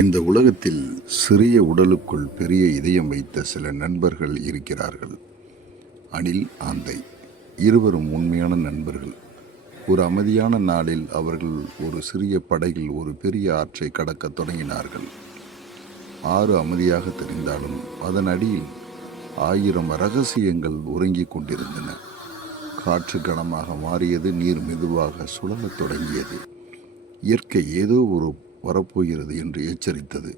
இந்த உலகத்தில் சிறிய உடலுக்குள் பெரிய இதயம் வைத்த சில நண்பர்கள் இருக்கிறார்கள். அணில், ஆந்தை இருவரும் உண்மையான நண்பர்கள். ஒரு அமைதியான நாளில் அவர்கள் ஒரு சிறிய படகில் ஒரு பெரிய ஆற்றை கடக்கத் தொடங்கினார்கள். ஆறு அமைதியாக தெரிந்தாலும் அதன் அடியில் 1000 ரகசியங்கள் உறங்கிக் கொண்டிருந்தன. காற்று கனமாக மாறியது, நீர் மெதுவாக சுழலத் தொடங்கியது. இயற்கை ஏதோ ஒரு வரப்போகிறது என்று எச்சரித்தது.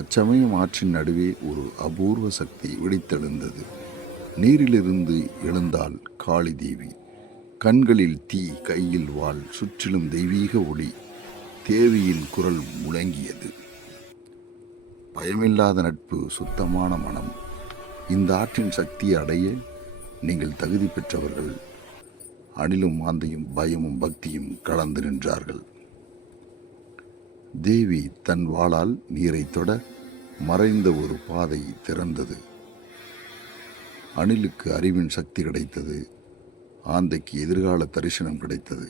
அச்சமயம் ஆற்றின் நடுவே ஒரு அபூர்வ சக்தி வெடித்தெழுந்தது. நீரிலிருந்து எழுந்தாள் காளி தேவி. கண்களில் தீ, கையில் வாள், சுற்றிலும் தெய்வீக ஒளி. தேவியின் குரல் முழங்கியது. பயமில்லாத நட்பு, சுத்தமான மனம். இந்த ஆற்றின் சக்தியை அடைய நீங்கள் தகுதி பெற்றவர்கள். அணிலும் ஆந்தையும் பயமும் பக்தியும் கலந்து நின்றார்கள். தேவி தன் வாளால் நீரை தொட மறைந்த ஒரு பாதை திறந்தது. அணிலுக்கு அறிவின் சக்தி கிடைத்தது. ஆந்தைக்கு எதிர்கால தரிசனம் கிடைத்தது.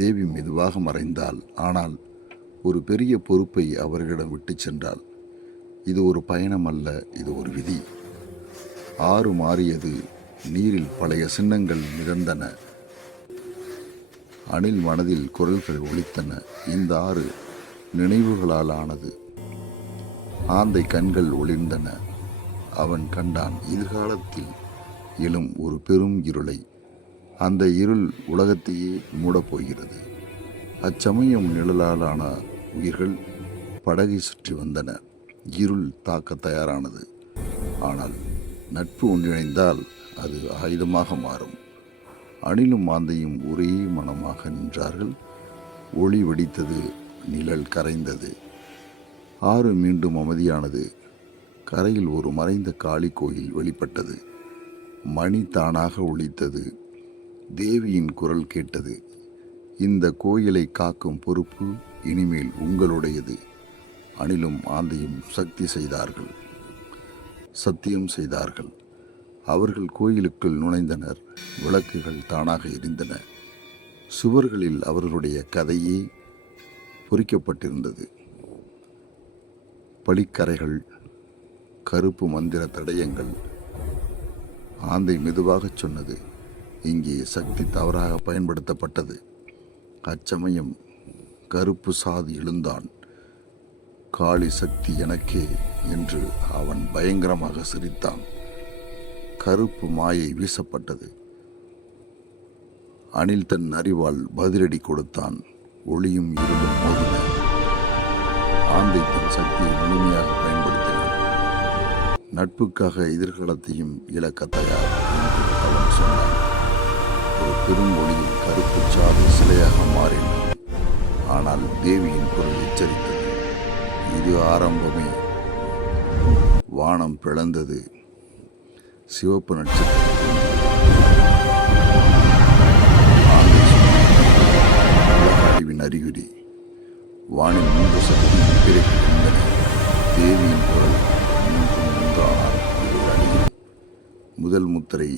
தேவி மெதுவாக மறைந்தாள். ஆனால் ஒரு பெரிய பொறுப்பை அவர்களிடம் விட்டு சென்றாள். இது ஒரு பயணம் அல்ல, இது ஒரு விதி. ஆறு மாறியது. நீரில் பழைய சின்னங்கள் மிதந்தன. அணில் மனதில் குரல்கள் ஒலித்தன. இந்த ஆறு நினைவுகளால் ஆனது. ஆந்தை கண்கள் ஒளிர்ந்தன. அவன் கண்டான் எதிர்காலத்தில் எழும் ஒரு பெரும் இருளை. அந்த இருள் உலகத்தையே மூடப்போகிறது. அச்சமயம் நிழலாலான உயிர்கள் படகை சுற்றி வந்தன. இருள் தாக்க தயாரானது. ஆனால் நட்பு ஒன்றிணைந்தால் அது ஆயுதமாக மாறும். அணிலும் ஆந்தையும் ஒரே மனமாக நின்றார்கள். ஒளி வெடித்தது. நிழல் கரைந்தது. ஆறு மீண்டும் அமைதியானது. கரையில் ஒரு மறைந்த காளி கோயில் வெளிப்பட்டது. மணி தானாக ஒலித்தது. தேவியின் குரல் கேட்டது. இந்த கோயிலை காக்கும் பொறுப்பு இனிமேல் உங்களுடையது. அணிலும் ஆந்தையும் சத்தியம் செய்தார்கள். அவர்கள் கோயிலுக்குள் நுழைந்தனர். விளக்குகள் தானாக எரிந்தன. சுவர்களில் அவர்களுடைய கதையே பொறிக்கப்பட்டிருந்தது. பழிக்கரைகள், கருப்பு மந்திர தடயங்கள். ஆந்தை மெதுவாகச் சொன்னது, இங்கே சக்தி தவறாக பயன்படுத்தப்பட்டது. அச்சமயம் கருப்பு சாது எழுந்தான். காளி சக்தி எனக்கே என்று அவன் பயங்கரமாக சிரித்தான். கருப்பு மாயை வீசப்பட்டது. அணில் தன் அறிவால் பதிலடி கொடுத்தான். ஒளியும் இருளும் மோதின. ஆந்தை தன் சக்தியை முழுமையாக பயன்படுத்தினான். நட்புக்காக எதிர்காலத்தையும் இழக்க தயார் என்று அவன் சொன்னான். ஒரு பெரும் ஒளியில் கருப்பு சாது சிலையாக மாறினான். ஆனால் தேவியின் குரல் எச்சரித்தது, இது ஆரம்பமே. வானம் பிளந்தது. சிவப்பு நட்சத்திரம் அழிவின் அறிகுறி. வானில் 3 சக்தி முத்திரைகள் இருந்தன. தேவியின் குரல் மீண்டும் ஒன்றானால் இது அழியும். முதல் முத்திரை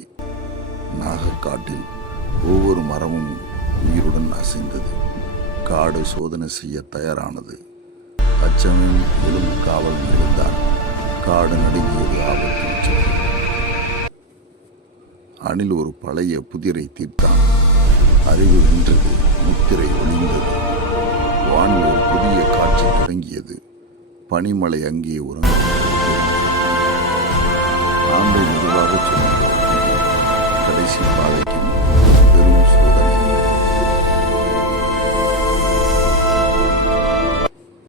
நாகக்காட்டில் ஒவ்வொரு மரமும் உயிருடன் அசைந்தது. காடு சோதனை செய்ய தயாரானது. அச்சமயம் எலும்பு காவல் எழுந்தான். காடு நடுங்கியது. ஆபத்து உச்சத்தில். அணில் ஒரு பழைய புதிரை தீர்த்தான். அறிவு வென்றது. முத்திரை ஒளிந்தது. வானில் ஒரு புதிய காட்சி தொடங்கியது. பனிமலை அங்கே உறங்க. ஆந்தை மெதுவாக